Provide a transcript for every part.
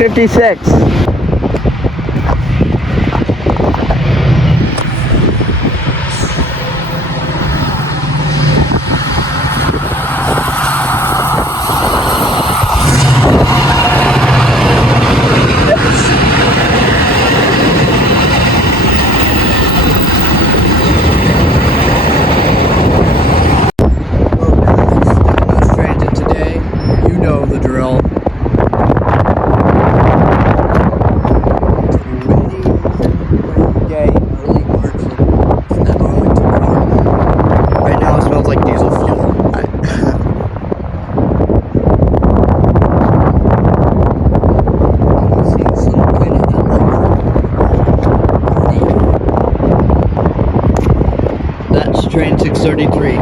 56. Train 633.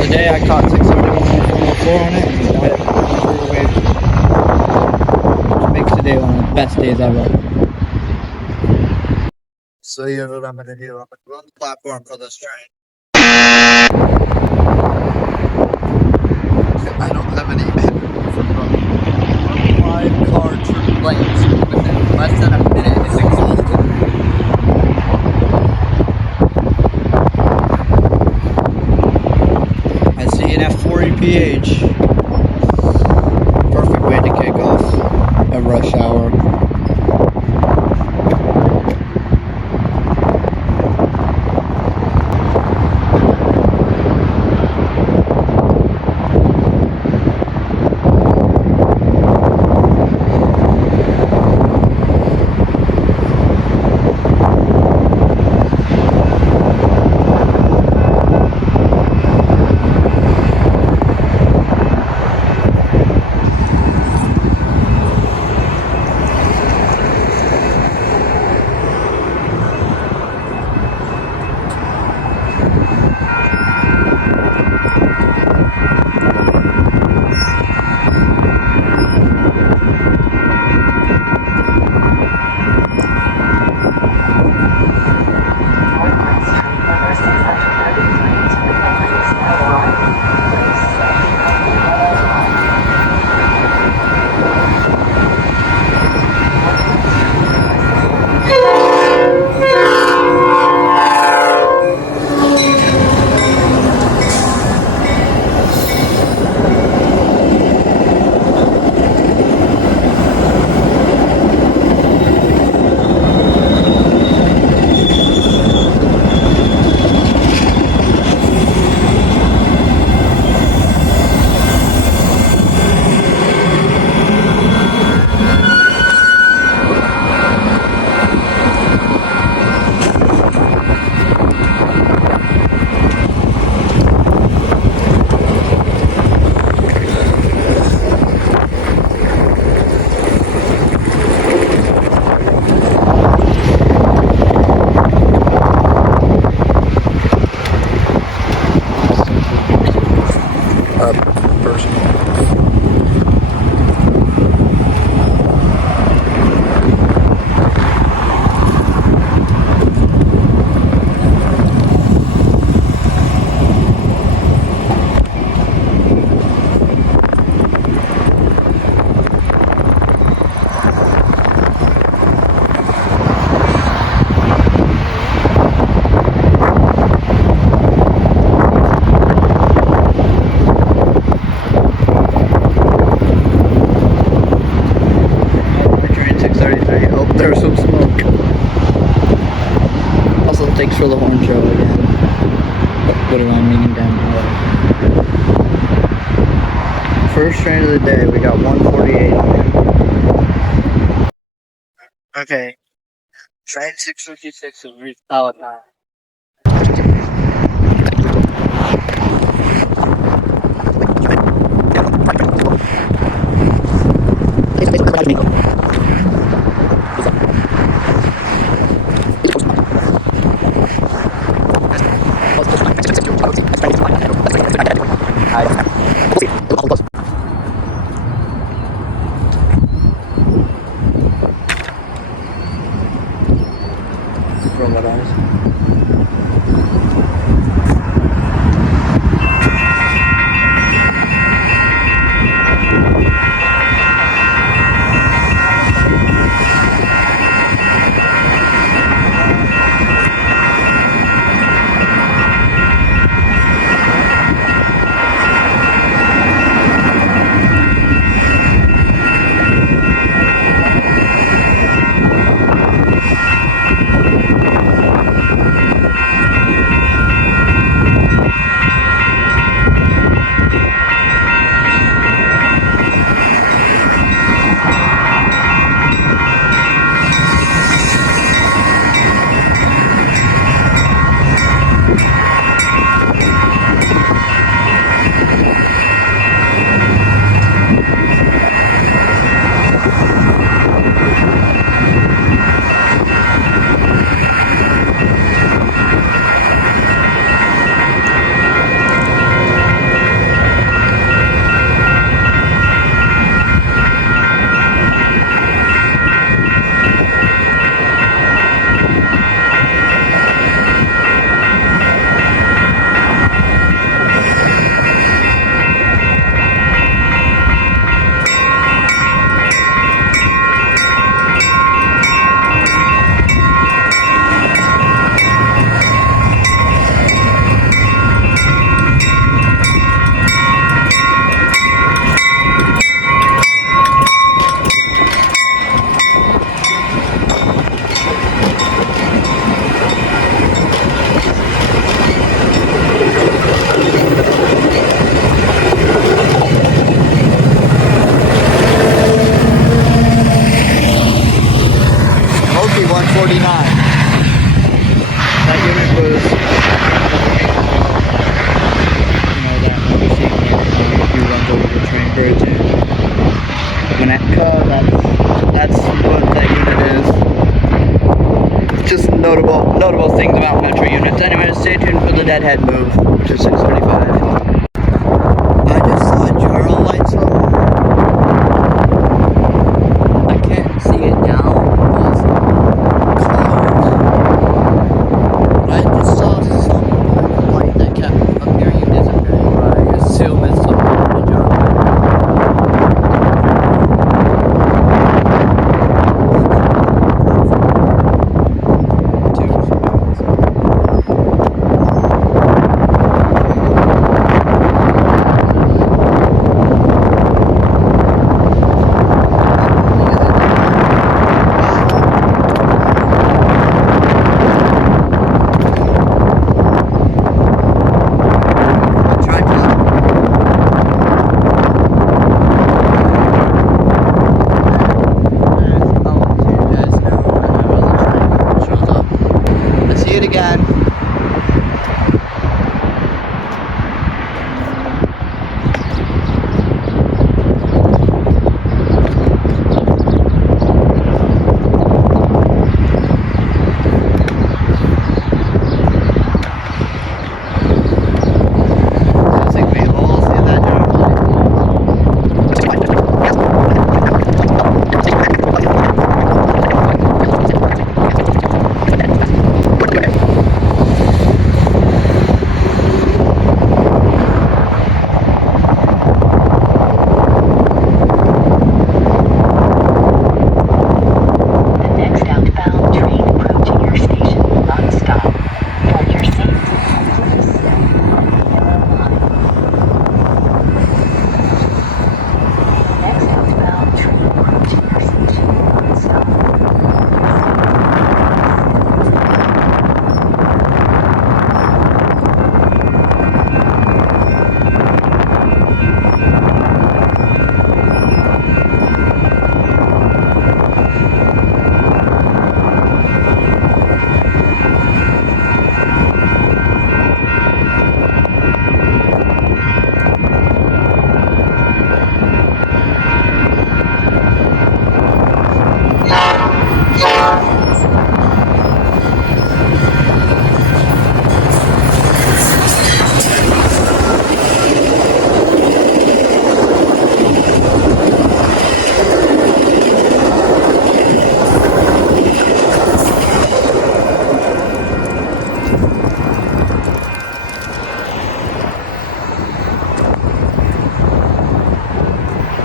Today I caught 631 on it and got it away, which makes today one of the best days ever. So you know what I'm gonna do? I'm gonna go on the platform for this train. I don't have any 5-car lanes within less than a minute. It's exhausting. I see an F40PH. Perfect way to kick off a rush hour. Thanks for the horn show again. What am I meaning down below? First train of the day, we got 148 on it. Okay. Train 656 will reach Arlington. From what I was stay tuned for the Deadhead move, which is 6:35. I just saw a gyro light somewhere. I can't see it now because I just saw some light that kept appearing and disappearing, but I assume it's some kind of gyro. Again.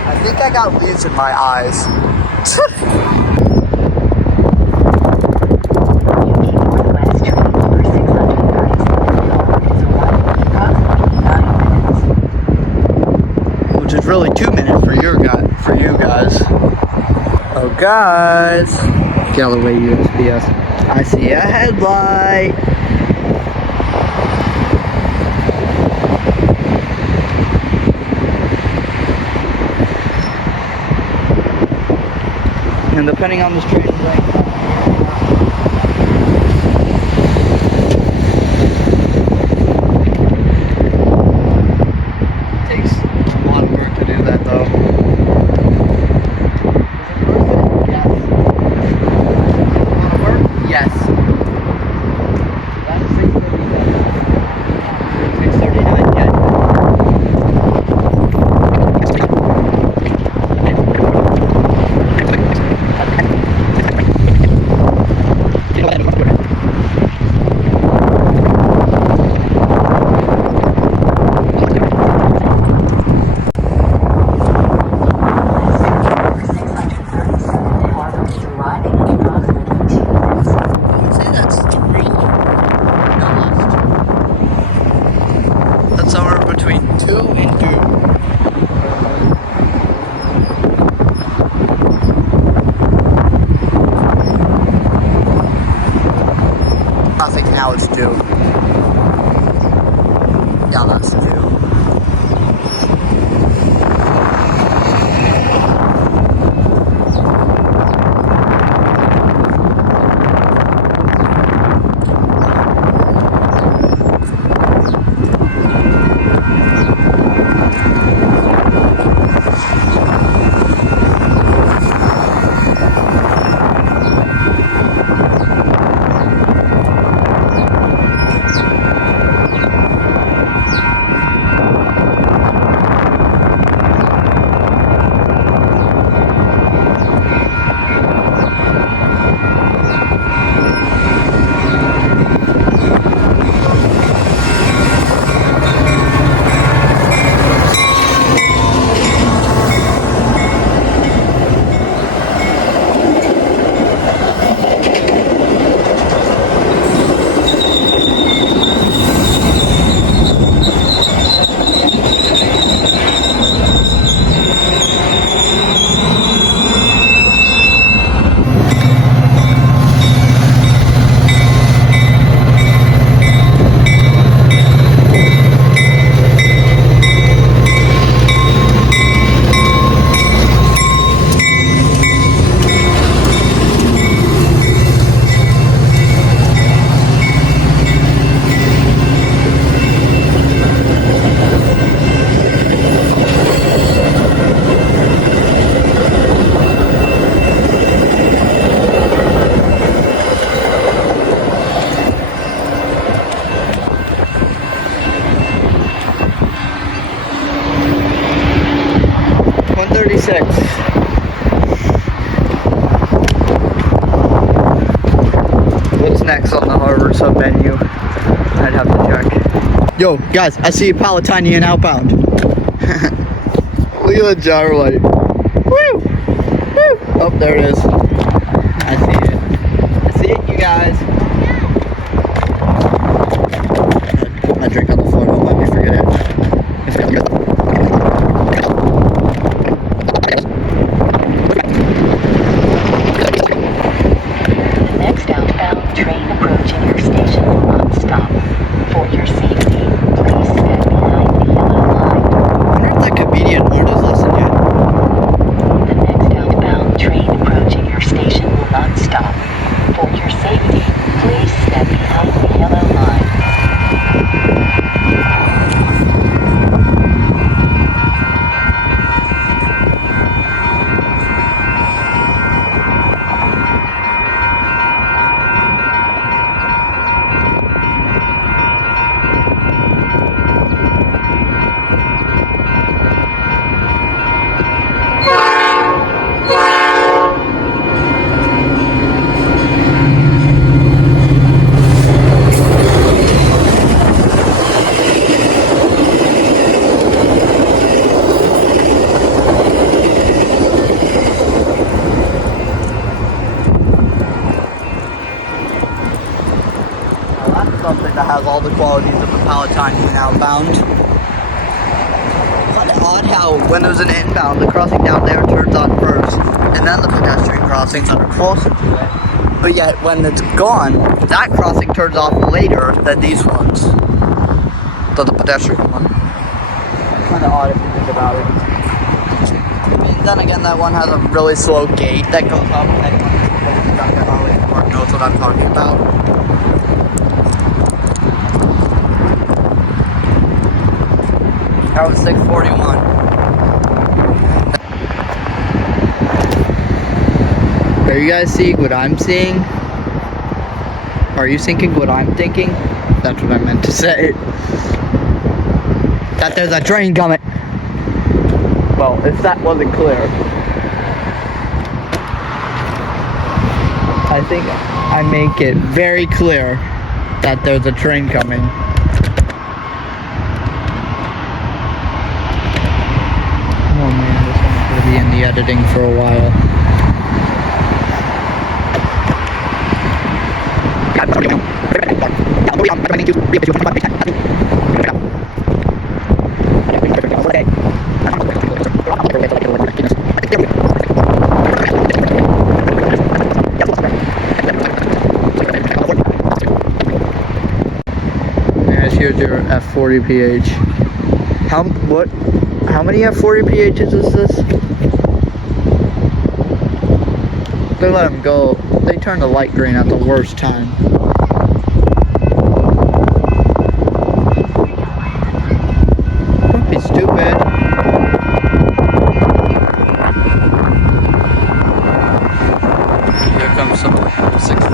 I think I got leaves in my eyes. Which is really 2 minutes for you guys. Oh guys, Galloway USPS. I see a headlight. And depending on this train's length, it takes a lot of work to do that though. Yes. That's 6:39 yet. Somewhere between 2 and 2. I think now it's 2. Yeah, that's 2. 646. What's next on the Harvard sub menu? I'd have to check. Yo, guys, I see a Palatinian outbound. Look at the gyro light. Woo! Woo! Oh, there it is. I see it. I see it, you guys. Put my drink on the floor. Don't let me forget it. The next outbound train approaching your station will not stop. For your safety, please stand behind the yellow line. I wonder if that comedian learned his lesson yet. The next outbound train approaching your station will not stop. For your safety, please stand behind the yellow line. Something that has all the qualities of a Palatinian outbound. Kind of odd how when there's an inbound, the crossing down there turns on first, and then the pedestrian crossings that are closer to it. But yet, when it's gone, that crossing turns off later than these ones. The pedestrian one. Kind of odd if you think about it. I mean, then again, that one has a really slow gate that goes up. Anyone who's back at Arlington Park knows what I'm talking about. That was 641. Are you guys seeing what I'm seeing? Are you thinking what I'm thinking? That's what I meant to say. That there's a train coming. Well, if that wasn't clear. I think I make it very clear that there's a train coming. Oh man, this one's going to be in the editing for a while. Guys, here's your F40PH. How many F40PHs is this? They let them go. They turn the light green at the worst time. Don't be stupid. Here comes some 6.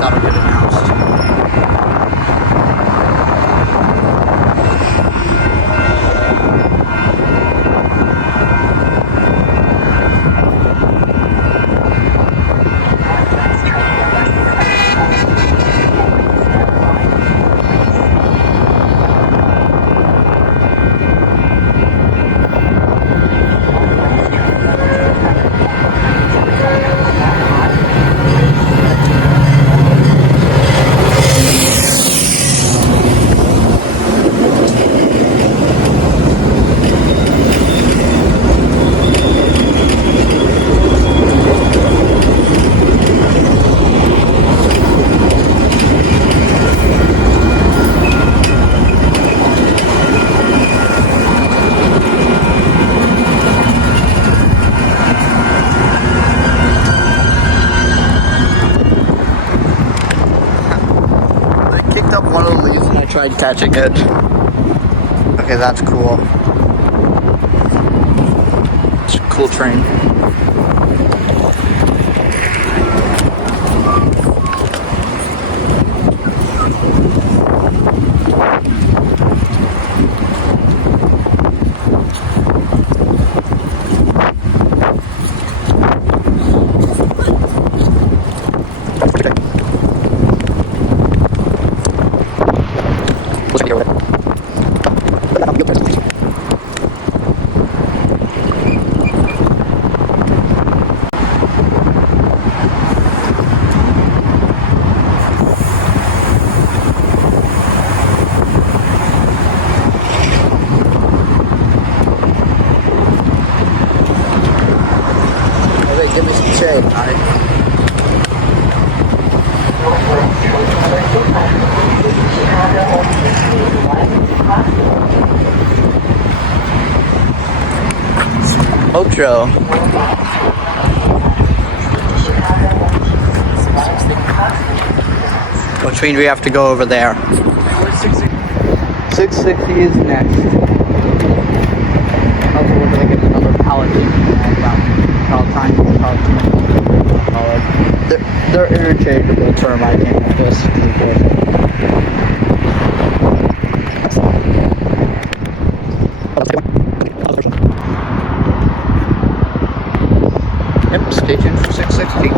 That'll get announced. Tried catching it. Okay, that's cool. It's a cool train. Metro. Which means we have to go over there. 660 is next. Also, we're gonna get another pallet they're interchangeable term, I think, of this. Yep, stay tuned for 660.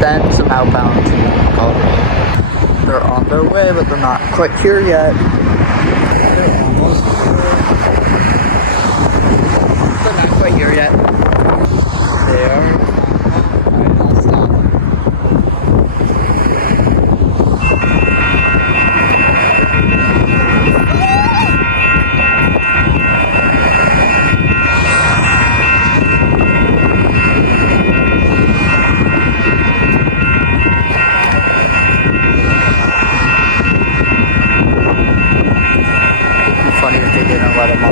Then some outbound. They're on their way, but they're not quite here yet. They're almost here. They're not quite here yet. They are. Alright, I'll stop. Funny if they didn't let him on.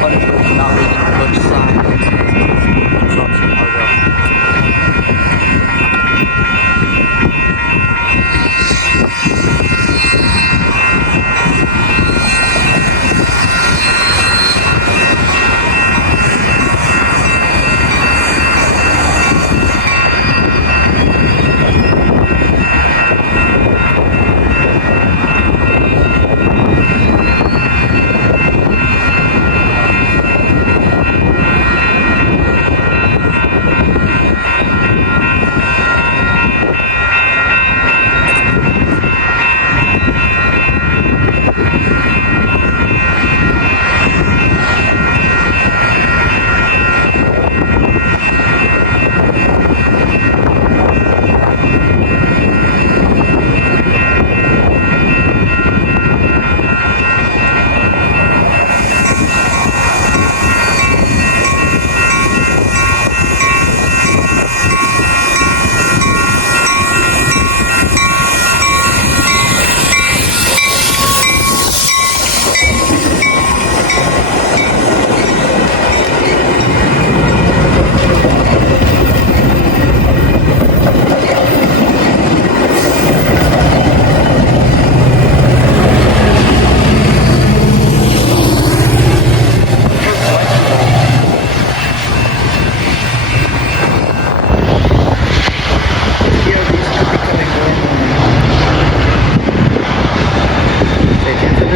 Funny if it's not reading the book signs.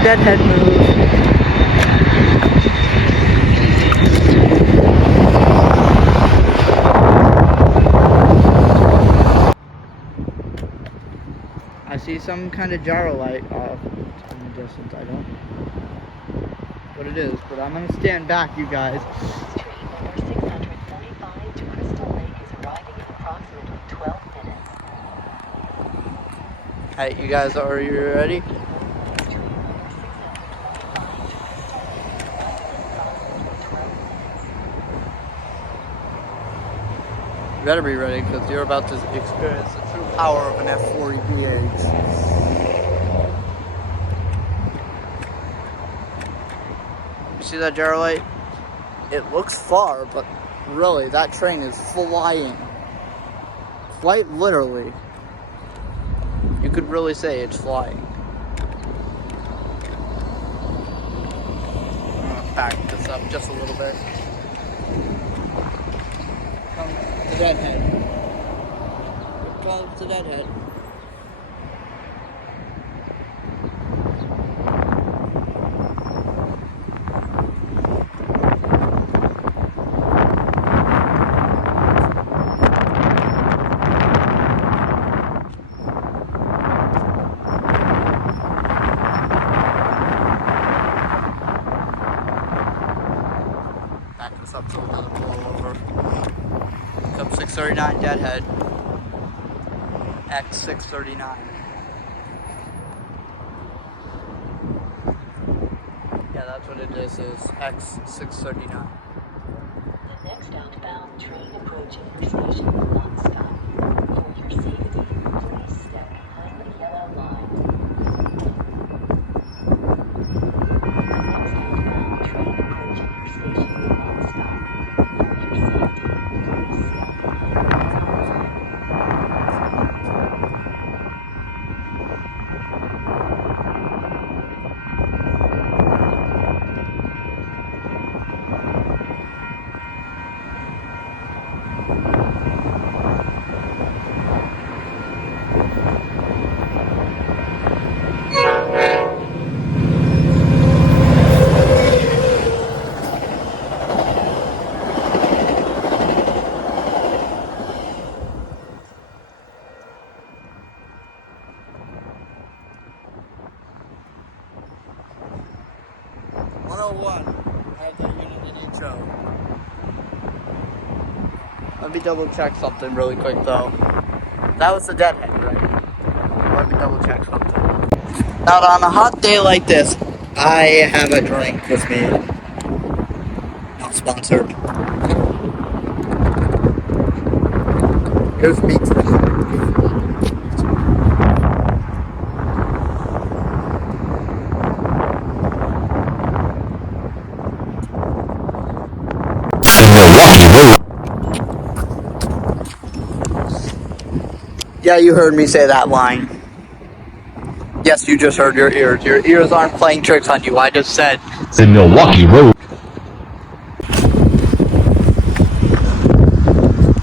Deadhead move. I see some kind of gyro light off in the distance. I don't know what it is, but I'm gonna stand back, you guys. Train number 645 to Crystal Lake is arriving in approximately 12 minutes. Alright, you guys, are you ready? You better be ready, because you're about to experience the true power of an F40PH. You see that gyro light? It looks far, but really, that train is flying. Quite literally. You could really say it's flying. I'm gonna back this up just a little bit. The Deadhead. It calls the Deadhead. Back this up to another rollover. Come 639 Deadhead. X639. Yeah, that's what it is X639. The next outbound train approaching your station will not stop. For your safety, please 1. I have that unit in intro. Let me double check something really quick though. That was the Deadhead, right? Let me double check something. Now on a hot day like this, I have a drink with me. Not sponsored. Here's Metra. Yeah, you heard me say that line. Yes, you just heard your ears. Your ears aren't playing tricks on you. I just said The Milwaukee Road.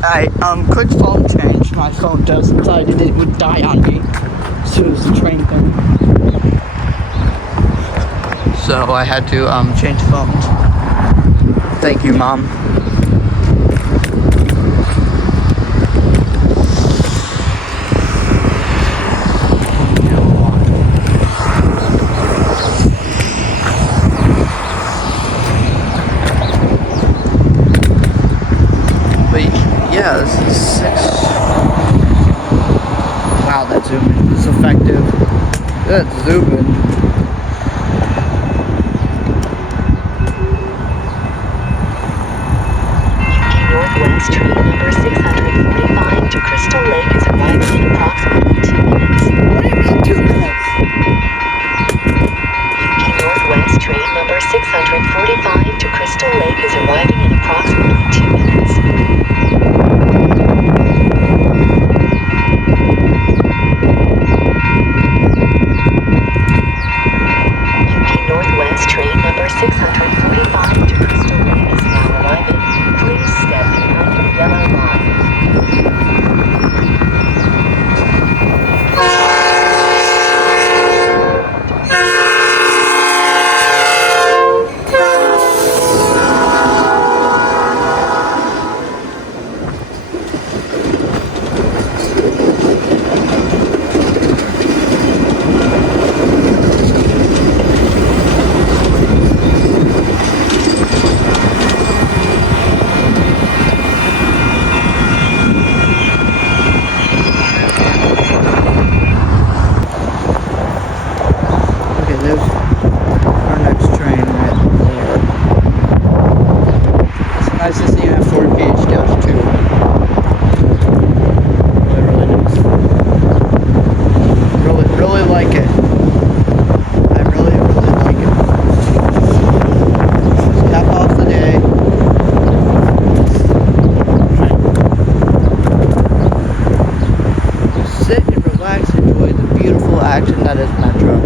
Alright, quick phone change. My phone just decided it would die on me as soon as the train thing. So I had to change phones. Thank you, Mom. Yeah, this is 6. Wow, that zooming is effective. That's zooming. Northwest train number 645 to Crystal Lake is arriving in approximately 2 minutes. What do you mean 2 minutes? Northwest train number 645 to Crystal Lake is arriving in approximately 2 minutes. Northwest train number 645 to Crystal Lake is now arriving. Please step behind the yellow line. Nice to see you at 4 PH too. Really nice. Really like it. I really like it. Just cap off the day. Just sit and relax, enjoy the beautiful action that is Metra.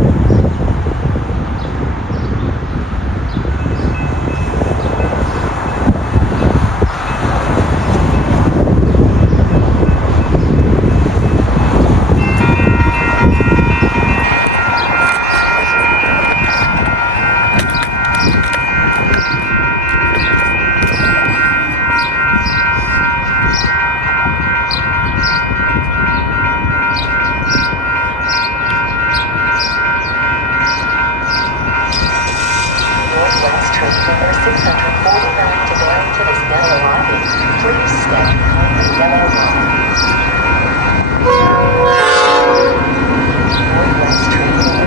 Number 649 to Barrington is now arriving. Please step behind the yellow line. Northwest train number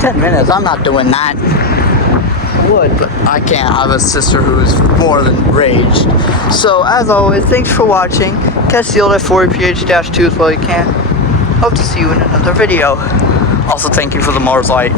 10 minutes, I'm not doing that. I would, but I can't. I have a sister who's more than raged. So, as always, thanks for watching. Catch you at 4PH-2 as well you can. Hope to see you in another video. Also, thank you for the Mars light.